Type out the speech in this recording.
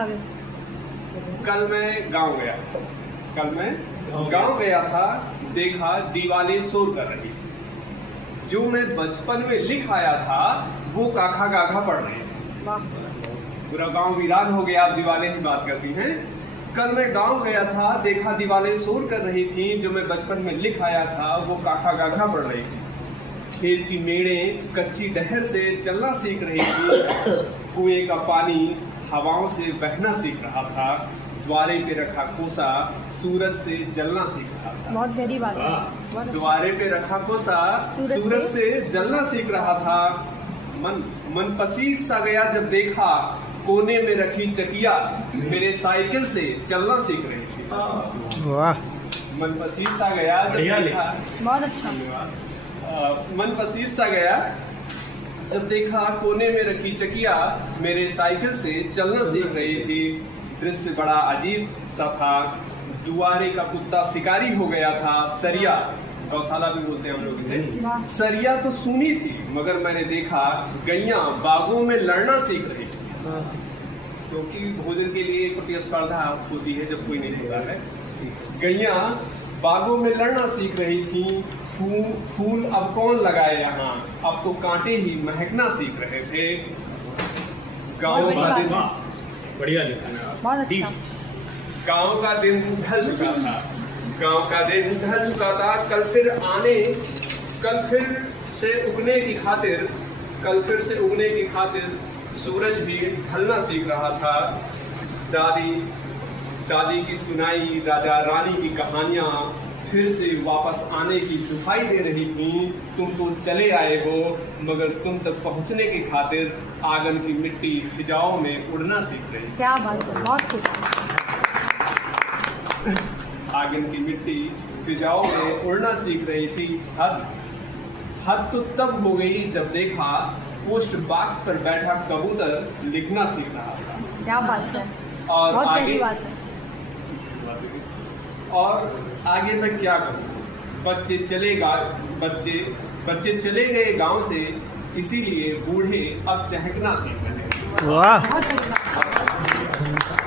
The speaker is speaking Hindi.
आगे। कल मैं गांव गया था, देखा दीवारें शोर कर रही थी। जो मैं बचपन में लिख आया था वो काखा गाघा पढ़ रही थी। पूरा गांव वीरान हो गया, आप दीवारें की बात करती हैं। कल मैं गांव गया था, देखा दीवारें शोर कर रही थी। जो मैं बचपन में लिख आया था वो काखा गाघा पढ़ रही थी। खेत की मेढ़ें कच्ची डहर से चलना सीख रही थी। कुएं का पानी हवाओं से बहना सीख रहा था। द्वारे पे रखा कोसा सूरज से जलना सीख रहा था। बहुत गहरी बात है। द्वारे पे रखा कोसा सूरज से जलना सीख रहा था। मन पसीज सा गया जब देखा कोने में रखी चकिया मेरे साइकिल से चलना सीख रही थी। वाह, मन पसीज सा गया जब देखा, बहुत अच्छा। मन पसीज सा गया जब देखा कोने में रखी चकिया मेरे साइकिल से चलना सीख रही थी। दृश्य बड़ा अजीब सा था। दुआरे का कुत्ता शिकारी हो गया था। सरिया, गौशाला भी बोलते हैं हम लोग इसे, सरिया तो सुनी थी मगर मैंने देखा गैया बागों में लड़ना सीख रही थी। क्योंकि भोजन के लिए प्रतिस्पर्धा होती है जब कोई नहीं होता है। गैया बागों में लड़ना सीख रही थी। फूल अब कौन लगाए यहाँ, अब तो कांटे ही महकना सीख रहे थे। गाँव का दिन बढ़िया लिखा है। बहुत अच्छा। गाँव का दिन ढल चुका था। कल फिर से उगने की खातिर सूरज भी ढलना सीख रहा था। दादी की सुनाई राजा रानी की कहानियां फिर से वापस आने की दुहाई दे रही थी। तुम तो चले आए हो मगर तुम तक पहुंचने की खातिर आंगन की मिट्टी फिजाओं में उड़ना सीख रही। क्या बात है, बहुत खूब। आंगन की मिट्टी फिजाओं में उड़ना सीख रही थी। हद तो तब हो गई जब देखा पोस्ट बॉक्स पर बैठा कबूतर लिखना सीख रहा था। क्या बात है, और बहुत आगे बड़ी बात है। और आगे मैं क्या करूं? बच्चे चले गए गांव से, इसीलिए बूढ़े अब चहकना सीख रहे हैं। वाह। बहुत बड़ी बात है।